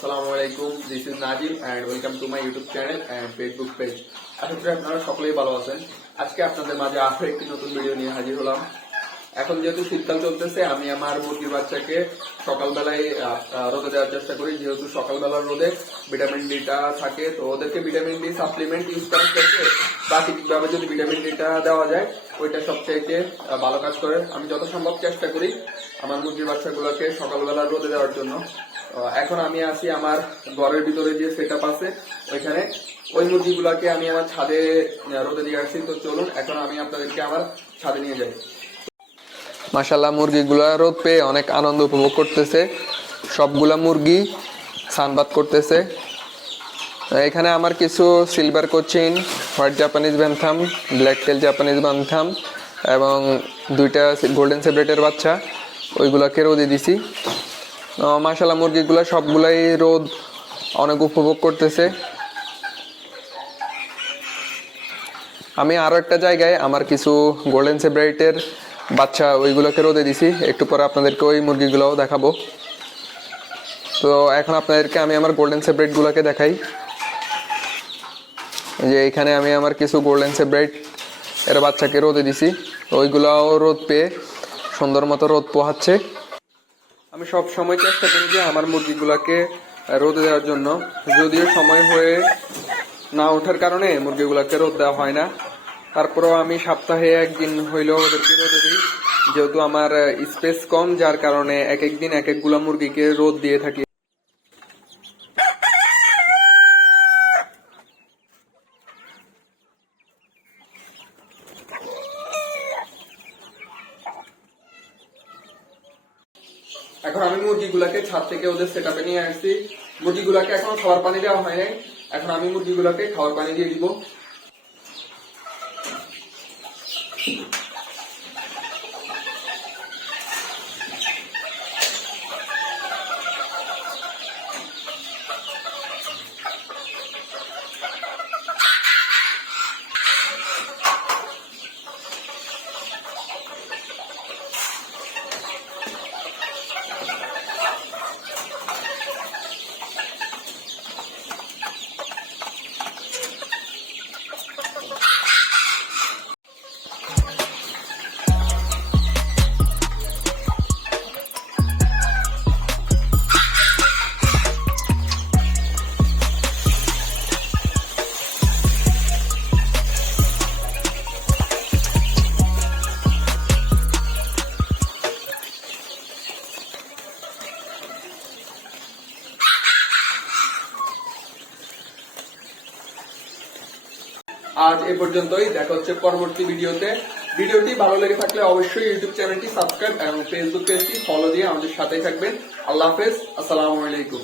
আসসালামুআলাইকুম, this is Nazim and welcome to my YouTube channel and Facebook page. আশা করি আপনারা সকলেই ভালো আছেন। আজকে আপনাদের মাঝে আরো একটি নতুন ভিডিও নিয়ে হাজির হলাম। এখন যেহেতু শীতকাল চলতেছে, আমি আমার মুরগির বাচ্চাকে সকালবেলায় রোদে দেওয়ার চেষ্টা করি, যেহেতু সকালবেলার রোদে ভিটামিন ডিটা থাকে। তো ওদেরকে ভিটামিন ডি সাপ্লিমেন্ট ইউজ করার ক্ষেত্রে প্রাকৃতিকভাবে যদি ভিটামিন ডিটা দেওয়া যায়, ওইটা সবচাইতে ভালো কাজ করে। আমি যত সম্ভব চেষ্টা করি আমার মুরগির বাচ্চাগুলোকে সকালবেলা রোদে দেওয়ার জন্য। এখন আমি আছি আমার ঘরের ভিতরে যে সেট আপ আছে ওইখানে, ওই মুরগিগুলাকে আমি আমার ছাদে রোদে দিয়ে আসছি। তো চলুন এখন আমি আপনাদেরকে আমার ছাদে নিয়ে যাই। মাশাআল্লাহ, মুরগিগুলা রোদ পেয়ে অনেক আনন্দ উপভোগ করতেছে। সবগুলা মুরগি সানবাত করতেছে। এখানে আমার কিছু silver Cochin, white Japanese bantam, black টেল জাপানিজ ব্যান্থাম এবং দুইটা গোল্ডেন সেব্রেটের বাচ্চা, ওইগুলাকে রোদে দিছি। মাশাআল্লাহ, মুরগিগুলা সবগুলাই রোদ অনেক উপভোগ করতেছে। আমি আরো একটা জায়গায় আমার কিছু গোল্ডেন সেব্রেটের বাচ্চা ওইগুলোকে রোদে দিছি, একটু পরে আপনাদেরকে ওই মুরগিগুলোও দেখাবো। তো এখন আপনাদেরকে আমি আমার গোল্ডেন সেব্রেট গুলোকে দেখাই। যে এখানে আমি আমার কিছু গোল্ডেন সেব্রেট এর বাচ্চাকে রোদে দিছি, ওইগুলাও রোদ পেয়ে সুন্দর মতো রোদ পোহাচ্ছে। আমি সব সময় চেষ্টা করি যে আমার মুরগিগুলাকে রোদে দেওয়ার জন্য, যদিও সময় হয়ে না ওঠার কারণে মুরগিগুলাকে রোদ দেওয়া হয় না। তারপরেও আমি সপ্তাহে একদিন হইলেও ওদেরকে রোদে দিই, যেহেতু আমার স্পেস কম, যার কারণে এক একদিন এক একগুলা মুরগিকে রোদ দিয়ে থাকি। এখন আমি মুরগিগুলাকে ছাদ থেকে ওদের সেট আপে নিয়ে আসছি। মুরগিগুলাকে এখন খাবার পানি দেওয়া হয় নাই। এখন আমি মুরগিগুলাকে খাবার পানি দিয়ে দিব। আজ এ পর্যন্তই, দেখা হচ্ছে পরবর্তী ভিডিওতে। ভিডিওটি ভালো লেগে থাকলে অবশ্যই ইউটিউব চ্যানেলটি সাবস্ক্রাইব এবং ফেসবুক পেজটি ফলো দিয়ে আমাদের সাথে থাকবেন। আল্লাহ হাফেজ, আসসালামু আলাইকুম।